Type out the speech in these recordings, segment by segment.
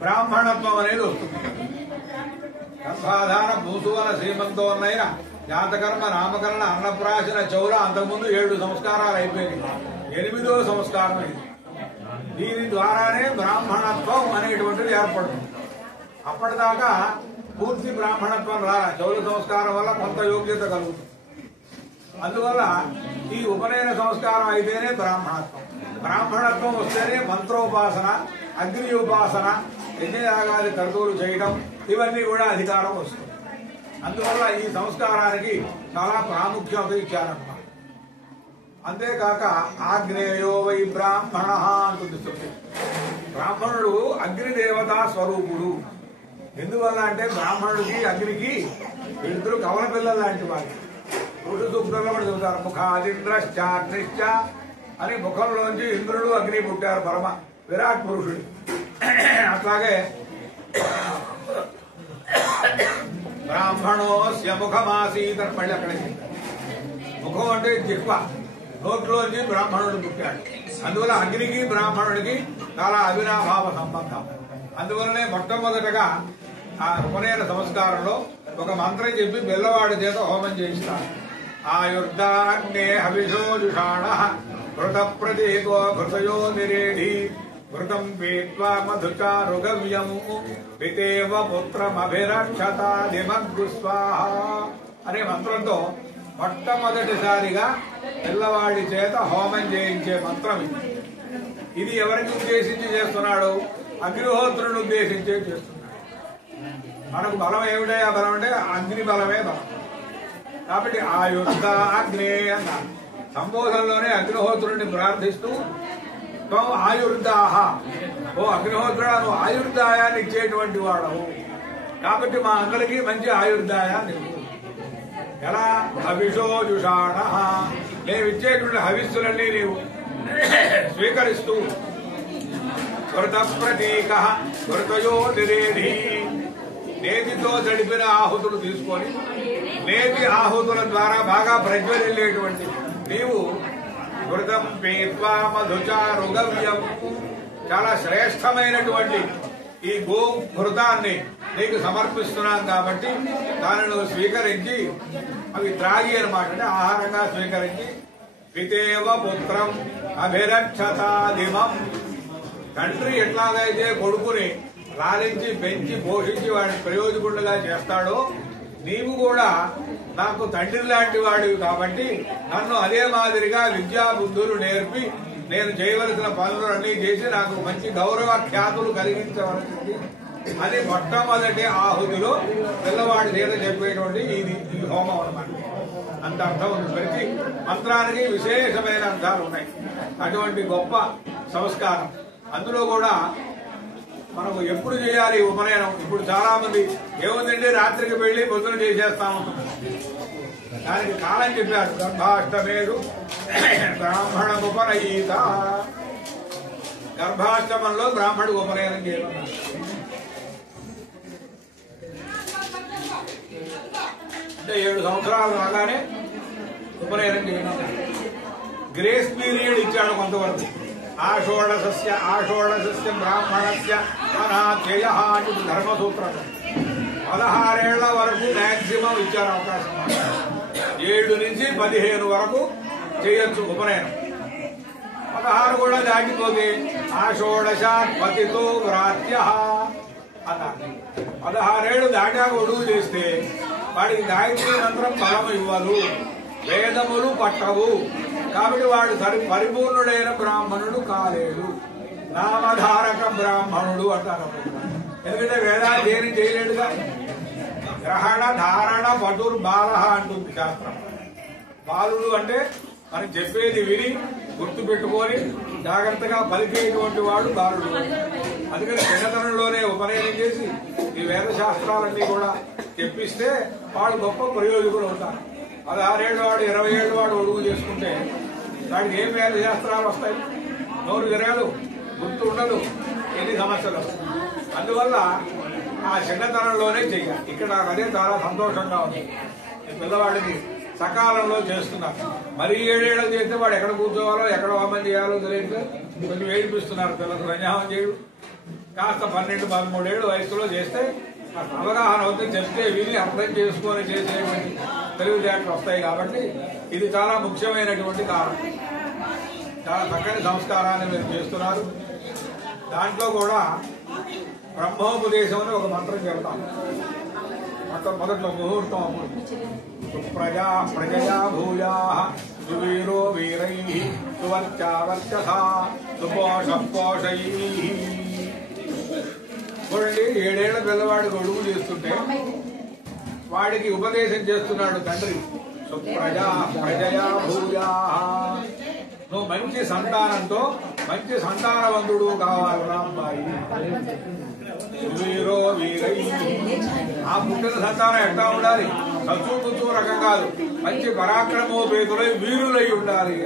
బ్రాహ్మణత్వం అనేది వస్తుంది. గర్భాధాన భూసువన శ్రీమంతోన్నైన జాతకర్మ నామకరణ అన్నప్రాశన చౌర అంతకుముందు 7 సంస్కారాలు అయిపోయింది. 8వ సంస్కారం ఇది. దీని ద్వారానే బ్రాహ్మణత్వం అనేటువంటిది ఏర్పడుతుంది. అప్పటిదాకా పూర్తి బ్రాహ్మణత్వం రాల చౌర సంస్కారం వల్ల కొంత యోగ్యత కలుగుతుంది. అందువల్ల ఈ ఉపనయన సంస్కారం అయితేనే బ్రాహ్మణత్వం. బ్రాహ్మణత్వం వస్తేనే మంత్రోపాసన, అగ్ని ఉపాసన, యజ్ఞయాగాది కర్తూలు చేయడం ఇవన్నీ కూడా అధికారం వస్తుంది. అందువల్ల ఈ సంస్కారానికి చాలా ప్రాముఖ్యత ఇచ్చారన్నమాట. అంతేకాక ఆగ్నేయో వై బ్రాహ్మణ అంటుంది శృతి. బ్రాహ్మణుడు అగ్నిదేవతా స్వరూపుడు. ఎందువల్ల అంటే బ్రాహ్మణుడికి అగ్నికి ఇద్దరు కవల పిల్లలు లాంటి వారు. పురుష సూక్తంలో కూడా చెబుతారు, ముఖాదింద్రశ్చాగ్నిశ్చ అని ముఖంలోంచి ఇంద్రుడు అగ్ని పుట్టారు పరమ విరాట్ పురుషుడు. అట్లాగే బ్రాహ్మణోస్య ముఖమాసీత మళ్ళీ అక్కడికి ముఖం అంటే జిహ్వ, నోట్లోంచి బ్రాహ్మణుడు పుట్టాడు. అందువల్ల అగ్నికి బ్రాహ్మణుడికి చాలా అవినాభావ సంబంధం. అందువల్లనే మొట్టమొదటగా ఆ ఉపనయన సంస్కారంలో ఒక మంత్రం చెప్పి బెల్లవాడి చేత హోమం చేయిస్తారు. ఆయుర్దాగ్నే హవిషోజుషాణ ఘృత ప్రతీకో ఘృతయో నిరేఢి ఘృతం పీత్వా మధుచారుగవ్యము పితేవ పుత్రమభిరక్షతాదిమగ్గు స్వాహ అనే మంత్రంతో మొట్టమొదటిసారిగా పిల్లవాడి చేత హోమం చేయించే మంత్రం ఇది. ఇది ఎవరికి ఉద్దేశించి చేస్తున్నాడు? అగ్నిహోత్రుని ఉద్దేశించి చేస్తున్నాడు. మనకు బలం ఏమిటే? ఆ బలం అంటే అగ్ని బలమే బలం. కాబట్టి ఆయుర్ద అగ్నే అన్నారు. సంబోధనలోనే అగ్నిహోత్రుడిని ప్రార్థిస్తూ త్వం ఆయుర్దాహ, ఓ అగ్నిహోత్రుడు నువ్వు ఆయుర్దాయాన్ని ఇచ్చేటువంటి వాడవు కాబట్టి మా అందరికీ మంచి ఆయుర్దాయాన్ని ఇవ్వు. ఎలా? హవిషోజుషాణ, మేము ఇచ్చేటువంటి హవిస్సులన్నీ నీవు స్వీకరిస్తూ ఘృత ప్రతీక ఘృతయో నిరేధి, నేతితో తడిపిన ఆహుతులు తీసుకొని నేతి ఆహుతుల ద్వారా బాగా ప్రజ్వలిల్లేటువంటి నీవు ఘృతం పీత్వా మధుచారుగవ్యం, చాలా శ్రేష్టమైనటువంటి ఈ గో ఘృతాన్ని నీకు సమర్పిస్తున్నాం కాబట్టి దానిని నువ్వు స్వీకరించి అవి త్రాగి అనమాట, అంటే ఆహారంగా స్వీకరించి పితేవ పుత్రం అభిరక్షతాదిమం, తండ్రి ఎట్లాగైతే కొడుకుని లాలించి పెంచి పోషించి వాడిని ప్రయోజకుడుగా చేస్తాడో నీవు కూడా నాకు తండ్రి లాంటి వాడివి కాబట్టి నన్ను అదే మాదిరిగా విద్యాబుద్ధులు నేర్పి నేను చేయవలసిన పనులన్నీ చేసి నాకు మంచి గౌరవ ఖ్యాతులు కలిగించవలసింది అని మొట్టమొదటి ఆహుతిలో పిల్లవాడి చేత చెప్పేటువంటి ఈ హోమం అన్నమాట. అంత అర్థం ఉంది. ప్రతి మంత్రానికి విశేషమైన అర్థాలు ఉన్నాయి. అటువంటి గొప్ప సంస్కారం. అందులో కూడా మనకు ఎప్పుడు చేయాలి ఉపనయనం? ఇప్పుడు చాలా మంది ఏముందండి రాత్రికి వెళ్లి పొద్దున చేసేస్తా ఉంటాం. దానికి కాలం చెప్పారు. గర్భాష్టమేడు బ్రాహ్మణ ఉపనయీత, గర్భాష్టమంలో బ్రాహ్మణుడు ఉపనయనం చేయమన్నారు. అంటే 7 సంవత్సరాలు రాగానే ఉపనయనం చేయమన్నారు. గ్రేస్ పీరియడ్ ఇచ్చాడు కొంతవరకు. ఆషోడశస్య బ్రాహ్మణస్య అనాథ్యయ అని ధర్మసూత్రం 16 ఏళ్ల వరకు మాక్సిమం ఇచ్చారు అవకాశం. 7 నుంచి 15 వరకు చేయొచ్చు ఉపనయనం. 16 కూడా దాటిపోతే ఆషోడశాత్పతితో వ్రాత్య అన్నారు. 16 ఏళ్లు దాటాక ఒడుగు చేస్తే వాడికి గాయత్రి మంత్రం బలం ఇవ్వదు, వేదములు పట్టవు. కాబట్టి వాడు పరిపూర్ణుడైన బ్రాహ్మణుడు కాలేడు, నామధారక బ్రాహ్మణుడు అంటారు. ఎందుకంటే వేదాలు దేని చేయలేడుగా. గ్రహణ ధారణ పటుర్ బాల అంటుంది శాస్త్రం. బాలుడు అంటే మనం చెప్పేది విని గుర్తు పెట్టుకొని జాగ్రత్తగా పలికేటువంటి వాడు బాలుడు. అందుకని చిన్నతనంలోనే ఉపనయనం చేసి ఈ వేద శాస్త్రాలన్నీ కూడా చెప్పిస్తే వాడు గొప్ప ప్రయోజకులు అవుతారు. 16 ఏళ్ళు వాడు 20 ఏళ్ళు వాడు ఒడుగు చేసుకుంటే వాడికి ఏం వేద శాస్త్రాలు వస్తాయి? నోరు తిరగదు, గుర్తు ఉండదు, ఎన్ని సమస్యలు. అందువల్ల ఆ చిన్నతనంలోనే చెయ్యాలి. ఇక్కడ అదే చాలా సంతోషంగా ఉంది. ఈ పిల్లవాడికి సకాలంలో చేస్తున్నారు. మరీ 7 ఏళ్ళకి చేస్తే వాడు ఎక్కడ కూర్చోవాలో ఎక్కడ హోమం చేయాలో తెలియదు. కొంచెం ఏడిపిస్తున్నారు పిల్లలు. సంధ్యాహం చేయడు, కాస్త 12-13 ఏళ్ళు వయసులో చేస్తే అవగాహన అవుతుంది. చెప్తే విని అర్థం చేసుకొని చేసేటువంటి తెలివితేటలు వస్తాయి. కాబట్టి ఇది చాలా ముఖ్యమైనటువంటి కారణం. చాలా చక్కని సంస్కారాన్ని మీరు చేస్తున్నారు. దాంట్లో కూడా బ్రహ్మోపదేశం అని ఒక మంత్రం చెప్తాం. మొదట్లో ముహూర్తం అప్పుడు ప్రజయా భూయా సువీరో వీరై సువర్చా వర్చసా సుపోష పోషై. చూడండి, 7 ఏళ్ల పిల్లవాడు గొడుగు చేస్తుంటే వాడికి ఉపదేశం చేస్తున్నాడు తండ్రి. ప్రజయా భూయా, నువ్వు మంచి సంతానంతో మంచి సంతానవంతుడు కావాలరా అబ్బాయి. వీరో వీరై, ఆ పుట్టిన సంతానం ఎట్లా ఉండాలి? సత్సూ రకం కాదు, మంచి పరాక్రమోపేతులై వీరులై ఉండాలి.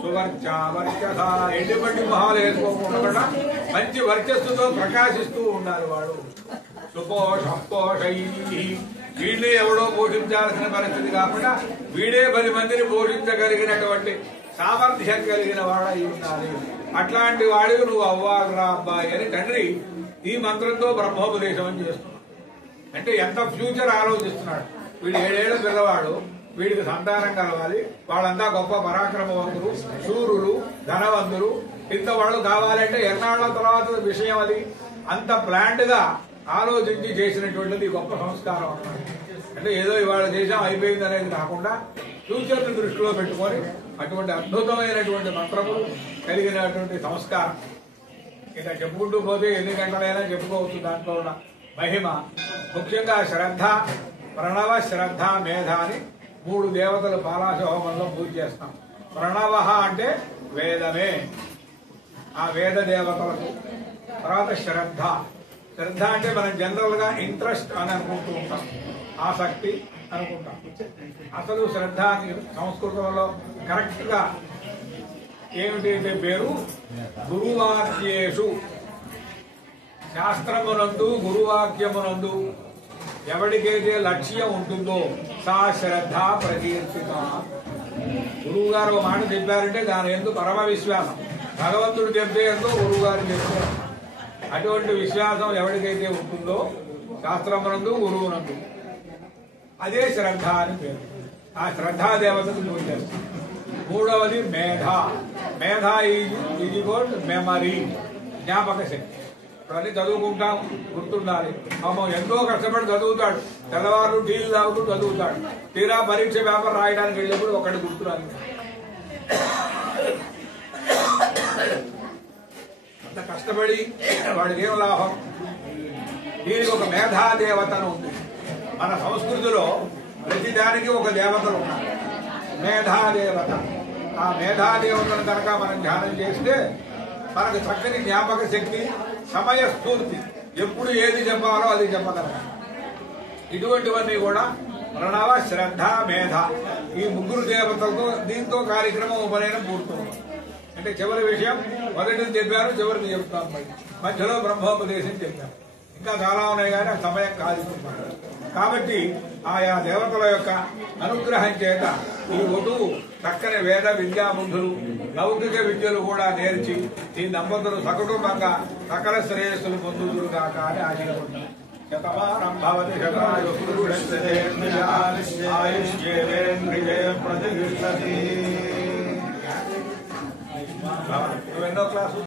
సువర్చ వర్చస, ఎటువంటి మొహాలు వేసుకోకుండా మంచి వర్చస్సుతో ప్రకాశిస్తూ ఉండాలి వాడు. సుపోష పోషై, వీడే ఎవడో పోషించాల్సిన పరిస్థితి కాకుండా వీడే 10 మందిని పోషించగలిగినటువంటి సామర్థ్యం కలిగిన వాడై ఉండాలి. అట్లాంటి వాడివి నువ్వు అవ్వాలరా అబ్బాయి అని తండ్రి ఈ మంత్రంతో బ్రహ్మోపదేశం చేస్తున్నాడు. అంటే ఎంత ఫ్యూచర్ ఆలోచిస్తున్నాడు. వీడు 7 ఏళ్ల పిల్లవాడు, వీడికి సంతానం కలవాలి, వాళ్ళంతా గొప్ప పరాక్రమవంతులు, శూరులు, ధనవంతులు, ఇంత వాళ్ళు కావాలంటే ఎన్నాళ్ల తర్వాత విషయం అది. అంత ప్లాంట్ గా ఆలోచించి చేసినటువంటిది గొప్ప సంస్కారం అన్నమాట. అంటే ఏదో ఇవాళ దేశం అయిపోయింది అనేది కాకుండా ఫ్యూచర్ ని దృష్టిలో పెట్టుకొని అటువంటి అద్భుతమైనటువంటి మంత్రములు కలిగినటువంటి సంస్కారం. ఇక చెప్పుకుంటూ పోతే ఎన్ని గంటలైనా చెప్పుకోవచ్చు. దాంట్లో ఉన్న మహిమ ముఖ్యంగా శ్రద్ధ, ప్రణవ, శ్రద్ధ, మేధ అని 3 దేవతలు పాలాశ హోమంలో పూజ చేస్తాం. ప్రణవ అంటే వేదమే, ఆ వేద దేవతలకు. తర్వాత శ్రద్ధ, శ్రద్ధ అంటే మనం జనరల్ గా ఇంట్రెస్ట్ అని అనుకుంటూ ఉంటాం, ఆసక్తి అనుకుంటాం. అసలు శ్రద్ధ సంస్కృతంలో కరెక్ట్ గా ఏమిటైతే పేరు, గురువాక్యేషు, శాస్త్రమునందు గురువాక్యమునందు ఎవరికైతే లక్ష్యం ఉంటుందో సా శ్రద్ధ ప్రకీర్తిత. గురువు గారు ఒక మాట చెప్పారంటే దాని ఎందుకు పరమ విశ్వాసం. భగవంతుడు చెప్తే ఎంతో గురువు గారు చెప్తే అటువంటి విశ్వాసం ఎవరికైతే ఉంటుందో శాస్త్రమునందు గురువునందు అదే శ్రద్ధ అని పేరు. ఆ శ్రద్ధా దేవతను పూజ చేస్తాం. 3వది మేధ. మేధ ఈజ్ ఈక్వల్ మెమరీ, జ్ఞాపక శక్తి. ఇప్పుడన్నీ చదువుకుంటాం, గుర్తుండాలి. ఎంతో కష్టపడి చదువుతాడు, తెల్లవారు టీలు తాగుతూ చదువుతాడు. తీరా పరీక్ష పేపర్ రాయడానికి వెళ్ళినప్పుడు ఒకటి గుర్తురాలి. అంత కష్టపడి వాడికి ఏం లాభం? దీనికి ఒక మేధాదేవతను ఉంది. మన సంస్కృతిలో ప్రతిదానికి ఒక దేవతలు ఉన్నారు, మేధాదేవత. ఆ మేధాదేవతను కనుక మనం ధ్యానం చేస్తే మనకు చక్కని జ్ఞాపక శక్తి, సమయస్ఫూర్తి, ఎప్పుడు ఏది చెప్పాలో అది చెప్పగలం. ఇటువంటివన్నీ కూడా ప్రణవ, శ్రద్ధ, మేధ, ఈ 3 దేవతలతో దీంతో కార్యక్రమం ఉపనయనం పూర్తవుతుంది. అంటే చివరి విషయం మొదటిది చెప్పారు, చివరికి చెప్తాం, మధ్యలో బ్రహ్మోపదేశం చెప్పారు. ఇంకా చాలా ఉన్నాయి కానీ ఆ సమయం కాదు. కాబట్టి ఆయా దేవతల యొక్క అనుగ్రహం చేత ఈ వధువు చక్కని వేద విద్యాబుద్ధులు, లౌకిక విద్యలు కూడా నేర్చి ఈ దంపతులు సకుటుంబంగా సకల శ్రేయస్సులు పొందుతురు కాక అని ఆశీర్వదించారు. శతమానం భవతి శతాయు పురుషేంద్రియ ఆయుష్యేంద్రియే ప్రతిష్టతి. నువ్వెన్నో క్లాసు